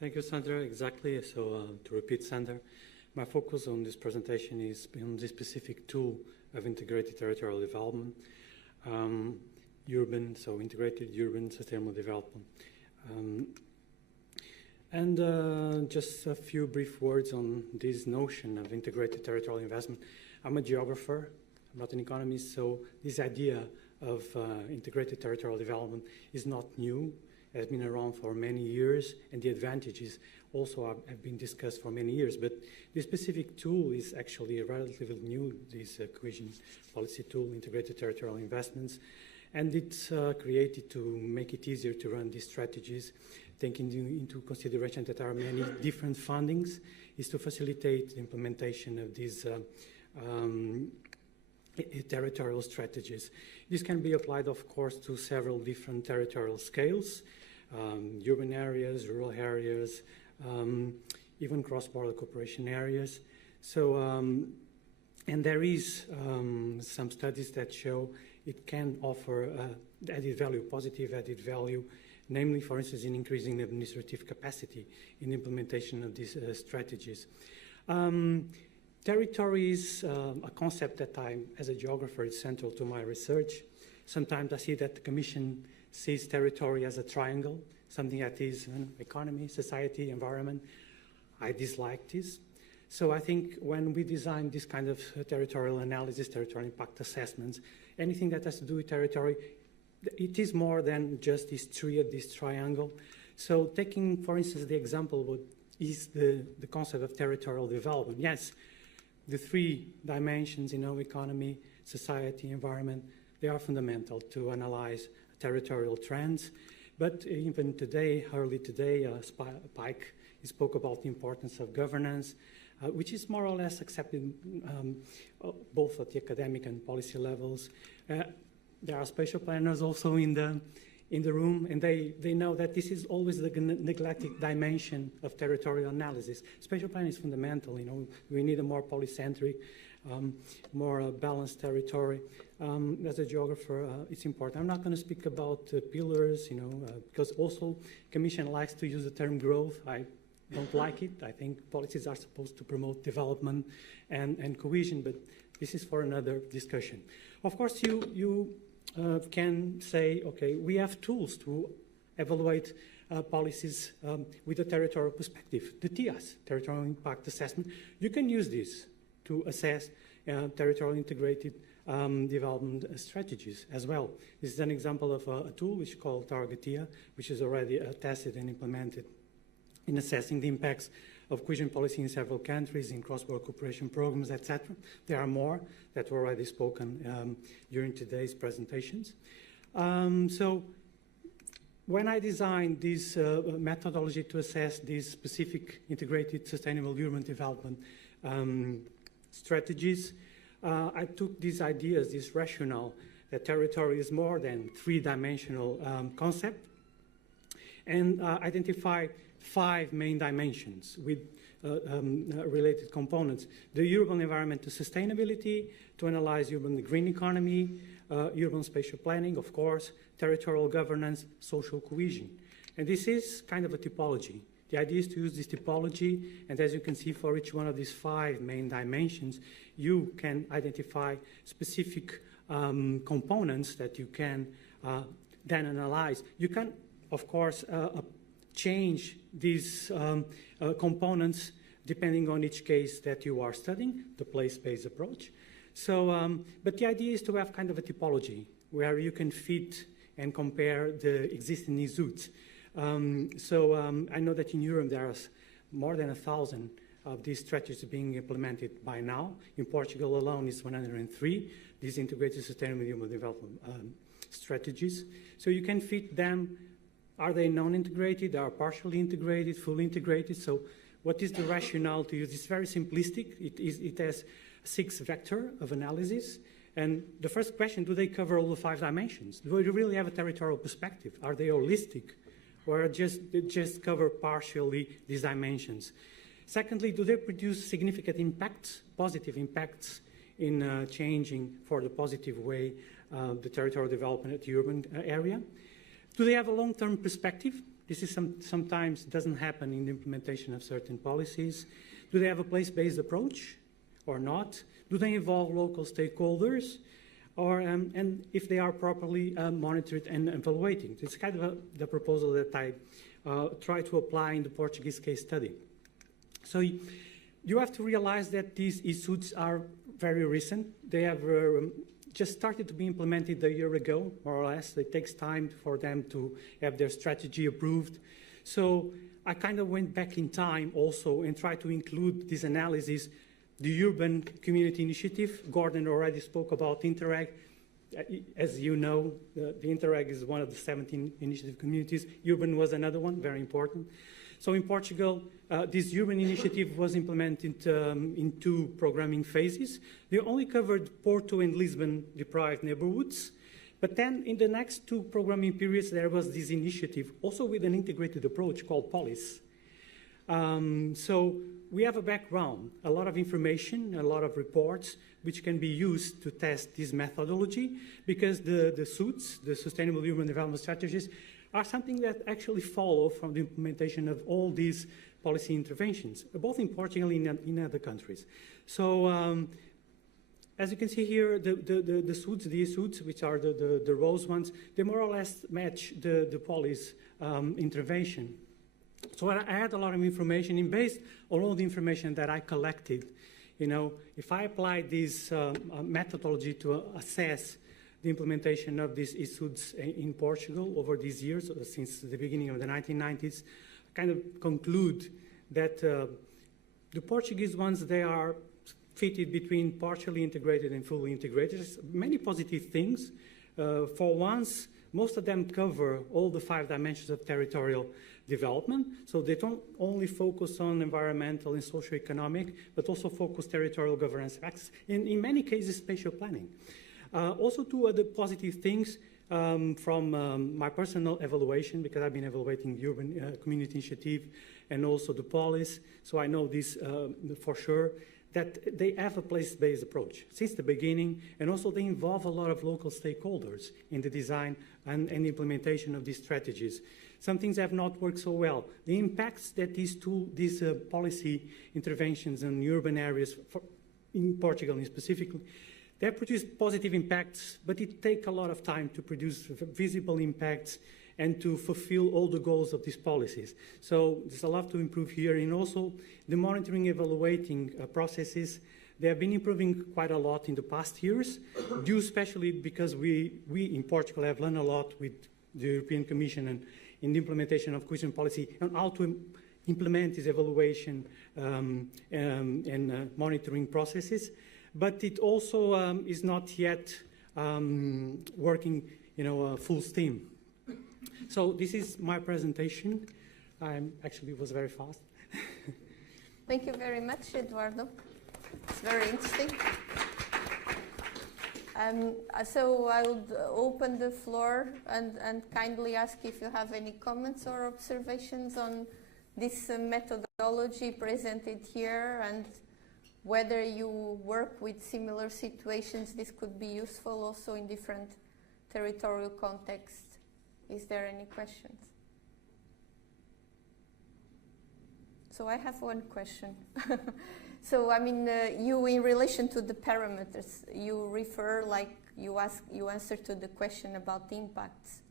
Thank you, Sandra. Exactly. So to repeat, Sandra, my focus on this presentation is on the specific tool of integrated territorial development, integrated urban sustainable development. Just a few brief words on this notion of integrated territorial investment. I'm a geographer, I'm not an economist, so this idea of integrated territorial development is not new. It has been around for many years, and the advantages also have been discussed for many years. But this specific tool is actually relatively new, this cohesion policy tool, integrated territorial investments. And it's created to make it easier to run these strategies, taking into consideration that there are many different fundings, is to facilitate the implementation of these territorial strategies. This can be applied, of course, to several different territorial scales, urban areas, rural areas, even cross-border cooperation areas. So, and there is some studies that show it can offer added value, positive added value, namely, for instance, in increasing the administrative capacity in implementation of these strategies. Territory is a concept that I, as a geographer, is central to my research. Sometimes I see that the Commission sees territory as a triangle, something that is economy, society, environment. I dislike this. So I think when we design this kind of territorial analysis, territorial impact assessments, anything that has to do with territory, it is more than just this triad, this triangle. So taking, for instance, the example is the concept of territorial development. Yes, the three dimensions, economy, society, environment, they are fundamental to analyze territorial trends. But even today, early today, Pike spoke about the importance of governance, which is more or less accepted both at the academic and policy levels. There are spatial planners also in the room, and they know that this is always the neglected dimension of territorial analysis. Spatial planning is fundamental. We need a more polycentric, more balanced territory. As a geographer, it's important. I'm not going to speak about pillars, because also Commission likes to use the term growth. I don't like it. I think policies are supposed to promote development and cohesion, but this is for another discussion. Of course, you can say, okay, we have tools to evaluate policies with a territorial perspective. The TIAS, Territorial Impact Assessment, you can use this to assess territorial integrated development strategies as well. This is an example of a tool which is called Targetia, which is already tested and implemented in assessing the impacts of cohesion policy in several countries, in cross-border cooperation programs, etc. There are more that were already spoken during today's presentations. So when I designed this methodology to assess these specific integrated sustainable urban development strategies, I took these ideas, this rationale that territory is more than three-dimensional concept, and identify 5 main dimensions with related components. The urban environment to sustainability, to analyze urban green economy, urban spatial planning, of course, territorial governance, social cohesion. And this is kind of a typology. The idea is to use this typology, and as you can see, for each one of these 5 main dimensions, you can identify specific components that you can then analyze. You can, of course, change these components depending on each case that you are studying, the place-based approach. So, but the idea is to have kind of a typology where you can fit and compare the existing issues. I know that in Europe there are more than 1,000 of these strategies being implemented by now. In Portugal alone is 103, these integrated sustainable urban development strategies. So you can fit them. Are they non-integrated? Are partially integrated, fully integrated? So what is the rationale to use? It's very simplistic. It has 6 vectors of analysis. And the first question, do they cover all the 5 dimensions? Do they really have a territorial perspective? Are they holistic? Or they just cover partially these dimensions? Secondly, do they produce significant impacts, positive impacts in changing for the positive way the territorial development at the urban area? Do they have a long-term perspective? This is sometimes doesn't happen in the implementation of certain policies. Do they have a place-based approach or not? Do they involve local stakeholders? Or, and if they are properly monitored and evaluating. It's kind of the proposal that I try to apply in the Portuguese case study. So you have to realize that these e-suits are very recent. They have just started to be implemented a year ago, more or less. It takes time for them to have their strategy approved. So I kind of went back in time also and tried to include this analysis. The Urban Community Initiative, Gordon already spoke about Interreg. As you know, the Interreg is one of the 17 initiative communities. Urban was another one, very important. So in Portugal, this Urban Initiative was implemented in 2 programming phases. They only covered Porto and Lisbon deprived neighborhoods. But then in the next 2 programming periods, there was this initiative, also with an integrated approach called POLIS. So we have a background, a lot of information, a lot of reports, which can be used to test this methodology, because the SUDs, the Sustainable Urban Development Strategies, are something that actually follow from the implementation of all these policy interventions, both in Portugal and in other countries. So as you can see here, the SUDs, the SUDs, which are the rose ones, they more or less match the policy intervention. So I had a lot of information, and based on all the information that I collected, you know, if I apply this methodology to assess the implementation of these e-suits in Portugal over these years, since the beginning of the 1990s, I kind of conclude that the Portuguese ones, they are fitted between partially integrated and fully integrated. Many positive things. For once, most of them cover all the 5 dimensions of territorial development. So they don't only focus on environmental and socioeconomic, but also focus territorial governance acts, and in many cases, spatial planning. Also 2 other positive things from my personal evaluation, because I've been evaluating the Urban Community Initiative and also the POLIS, so I know this for sure, that they have a place-based approach since the beginning, and also they involve a lot of local stakeholders in the design and implementation of these strategies. Some things have not worked so well. The impacts that these policy interventions in urban areas, in Portugal specifically, they produce positive impacts, but it takes a lot of time to produce visible impacts and to fulfill all the goals of these policies. So there's a lot to improve here, and also the monitoring, evaluating processes, they have been improving quite a lot in the past years, due especially because we in Portugal have learned a lot with the European Commission and in the implementation of cohesion policy and how to implement this evaluation and monitoring processes. But it also is not yet working, you know, full steam. So this is my presentation. I actually was very fast. Thank you very much, Eduardo. It's very interesting. So I would open the floor and kindly ask if you have any comments or observations on this methodology presented here, and whether you work with similar situations. This could be useful also in different territorial contexts. Is there any questions? So I have one question. So I mean, you, in relation to the parameters, you refer, like you answer to the question about the impacts.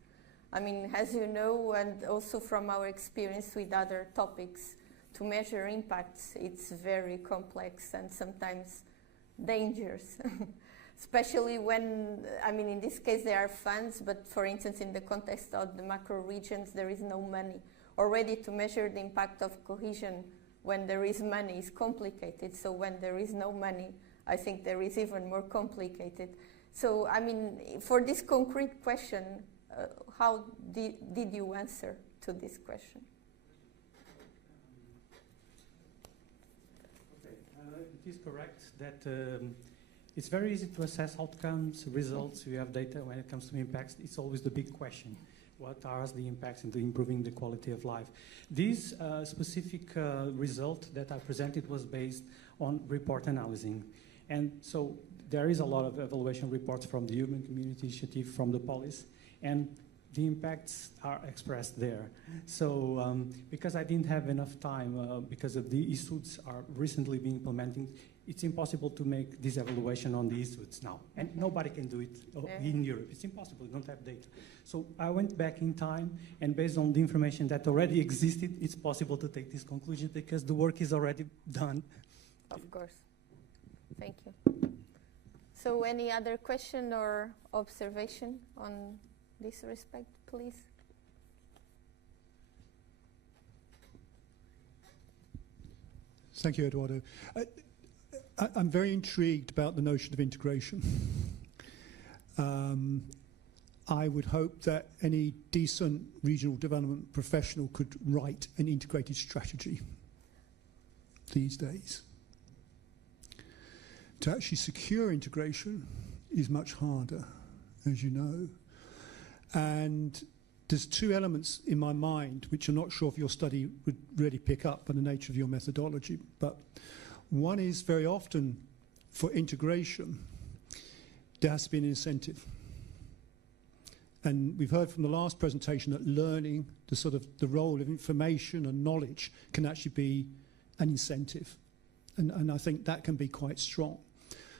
I mean, as you know, and also from our experience with other topics, to measure impacts, it's very complex and sometimes dangerous. Especially when, I mean, in this case there are funds, but for instance, in the context of the macro regions, there is no money. Already to measure the impact of cohesion when there is money is complicated. So when there is no money, I think there is even more complicated. So, I mean, for this concrete question, how did you answer to this question? Okay, it is correct that it's very easy to assess outcomes, results. You have data. When it comes to impacts, it's always the big question. What are the impacts in improving the quality of life? This specific result that I presented was based on report analyzing. And so there is a lot of evaluation reports from the Urban Community Initiative, from the POLIS. And the impacts are expressed there. So because I didn't have enough time, because of the ESUDs are recently being implemented, it's impossible to make this evaluation on the ESUDs now. And nobody can do it in Europe. It's impossible, we don't have data. So I went back in time, and based on the information that already existed, it's possible to take this conclusion because the work is already done. Of course. Thank you. So any other question or observation on this respect, please? Thank you, Eduardo. I'm very intrigued about the notion of integration. I would hope that any decent regional development professional could write an integrated strategy these days. To actually secure integration is much harder, as you know. And there's two elements in my mind, which I'm not sure if your study would really pick up by the nature of your methodology. But one is very often for integration, there has to be an incentive. And we've heard from the last presentation that learning, the role of information and knowledge can actually be an incentive. And I think that can be quite strong.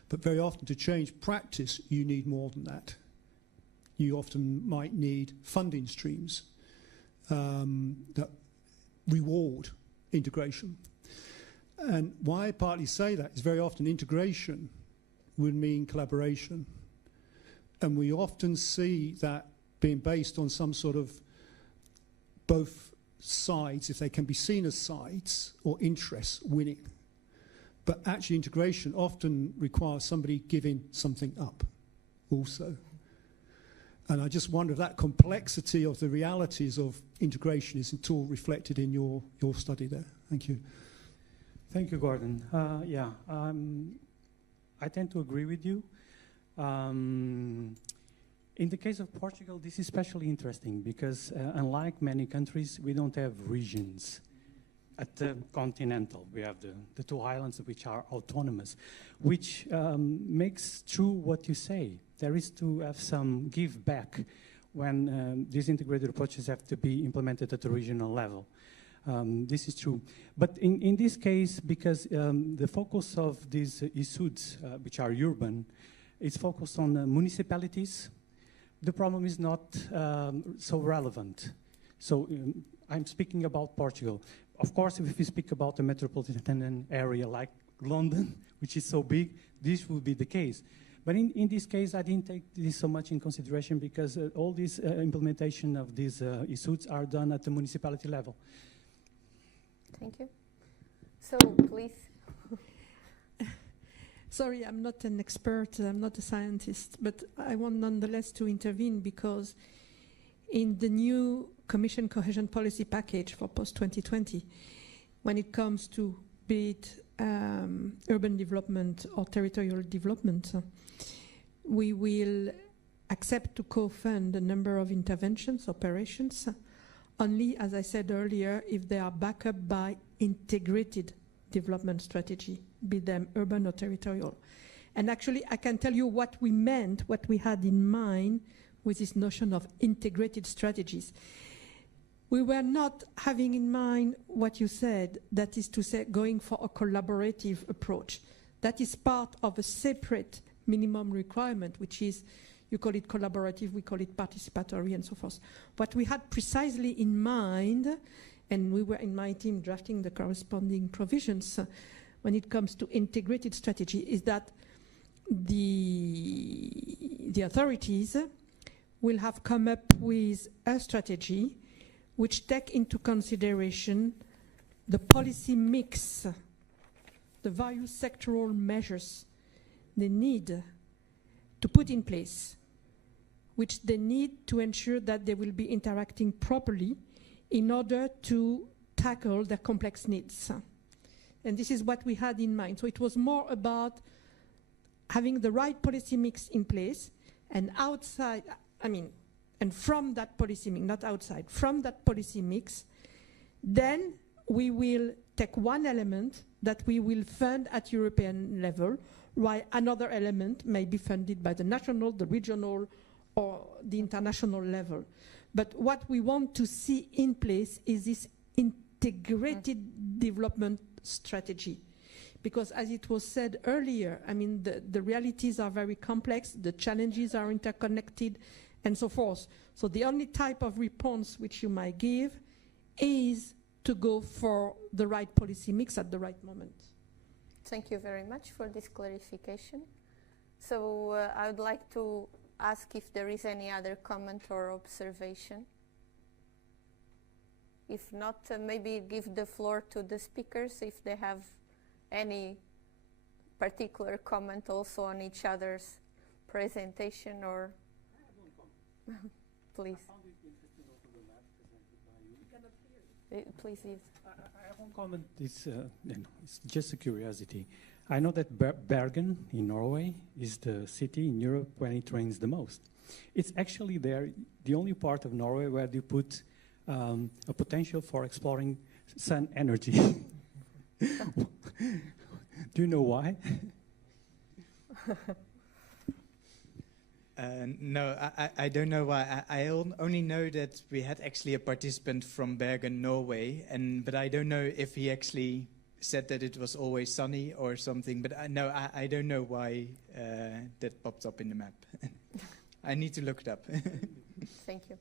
But very often to change practice, you need more than that. You often might need funding streams that reward integration. And why I partly say that is very often integration would mean collaboration. And we often see that being based on some sort of both sides, if they can be seen as sides, or interests winning. But actually integration often requires somebody giving something up also. And I just wonder if that complexity of the realities of integration is at all reflected in your study there. Thank you. Thank you, Gordon. I tend to agree with you. In the case of Portugal, this is especially interesting because unlike many countries, we don't have regions. At the continental, we have the two islands which are autonomous, which makes true what you say. There is to have some give back when these integrated approaches have to be implemented at the regional level. This is true. But in this case, because the focus of these ESUDs, which are urban, is focused on municipalities, the problem is not so relevant. So I'm speaking about Portugal. Of course, if we speak about a metropolitan area like London, which is so big, this would be the case. But in this case, I didn't take this so much in consideration because all this implementation of these ESUDs are done at the municipality level. Thank you. So, please. Sorry, I'm not an expert, I'm not a scientist, but I want nonetheless to intervene because in the new Commission Cohesion Policy Package for post-2020, when it comes to be it urban development or territorial development, we will accept to co-fund a number of interventions, operations, only, as I said earlier, if they are backed up by integrated development strategy, be them urban or territorial. And actually, I can tell you what we meant, what we had in mind with this notion of integrated strategies. We were not having in mind what you said, that is to say, going for a collaborative approach. That is part of a separate minimum requirement, which is, you call it collaborative, we call it participatory, and so forth. What we had precisely in mind, and we were in my team drafting the corresponding provisions when it comes to integrated strategy, is that the authorities will have come up with a strategy which take into consideration the policy mix, the various sectoral measures they need to put in place, which they need to ensure that they will be interacting properly in order to tackle their complex needs. And this is what we had in mind. So it was more about having the right policy mix in place, and outside, and from that policy mix, not outside, from that policy mix, then we will take one element that we will fund at European level, while another element may be funded by the national, the regional, or the international level. But what we want to see in place is this integrated development strategy. Because as it was said earlier, I mean, the realities are very complex, the challenges are interconnected, and so forth. So the only type of response which you might give is to go for the right policy mix at the right moment. Thank you very much for this clarification. So I would like to ask if there is any other comment or observation. If not, maybe give the floor to the speakers if they have any particular comment also on each other's presentation, or please. I found it interesting also the map presented by you. We cannot hear you. Please, yes. I have one comment. It's just a curiosity. I know that Bergen in Norway is the city in Europe when it rains the most. It's actually the only part of Norway where you put a potential for exploring sun energy. Do you know why? No, I don't know why. I only know that we had actually a participant from Bergen, Norway, but I don't know if he actually said that it was always sunny or something. But I don't know why that popped up in the map. I need to look it up. Thank you.